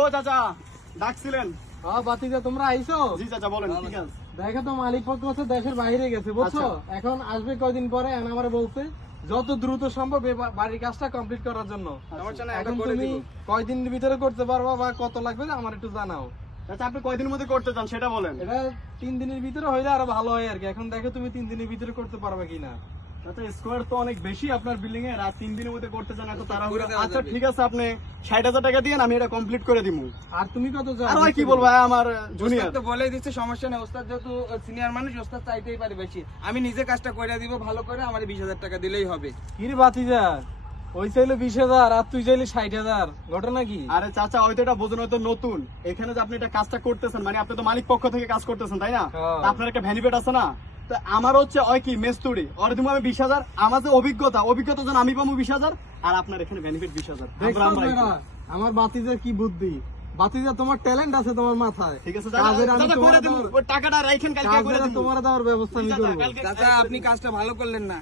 ও চাচা ডাকছিলেন? হ্যাঁ বাতিজা, তোমরা আইছো? জি চাচা বলেন। ঠিক আছে, দেখো তো মালিক পক্ষ হচ্ছে দেশের বাইরে গেছে, বুঝছো? এখন আসবে কয়দিন পরে, আমার বলছে যত দ্রুত সম্ভব এই বাড়ির কাজটা কমপ্লিট করার জন্য। এখন তুমি কয়দিনের ভিতরে করতে পারবা বা কত লাগবে আমার একটু জানাও। আচ্ছা আপনি কয়দিনের মধ্যে করতে চান সেটা বলেন। এটা 3 দিনের ভিতরে হইলে আরো ভালো হয় আর কি। এখন দেখো তুমি 3 দিনের ভিতরে করতে পারবে কিনা। আচ্ছা স্কোয়ার তো অনেক বেশি আপনার বিল্ডিং এর, আর 3 দিনের মধ্যে করতে চান এত তাড়াহুড়ো। আচ্ছা ঠিক আছে, আপনি 60,000 টাকা দিয়েন, আমি এটা কমপ্লিট করে দিব। আর তুমি কত চাও? আর ভাই কি বলবো, আমার জুনিয়র তো বলেই দিচ্ছে, সমস্যা নেই। ওস্তাদ যেহেতু সিনিয়র মানুষ, ওস্তাদ চাইতেই পারে বেশি। আমি নিজে কাজটা করে দিব ভালো করে, আমার 20,000 টাকা দিলেই হবে। কি রে বাতিজা, ওই চাইলে 20,000 আর তুই চাইলে 60,000, ঘটনা কি? আরে চাচা হয়তো এটা বোঝেন, হয়তো নতুন এখানে যে আপনি এটা কাজটা করতেছেন, মানে আপনি তো মালিক পক্ষ থেকে কাজ করতেছেন তাই না? তা আপনার একটা ভ্যানিফিট আছে না? তো আমার হচ্ছে ওই কি মেস্তুরি ওর দিব আমি 20,000, আমার যে অভিজ্ঞতা যেন আমি পাবো 20,000, আর আপনার এখানে ভ্যানিফিট 20,000। দেখছো মেয়েরা, আমার বাতিজার কি বুদ্ধি। বাতিজা, তোমার ট্যালেন্ট আছে তোমার মাথায়। ঠিক আছে কাজের আমি চাচা, তোমার করে দিব ওই টাকাটা রাখেন, কালকে করে দিব। তোমার দেওয়ার ব্যবস্থা আমি করবো। চাচা আপনি কাজটা ভালো করলেন না।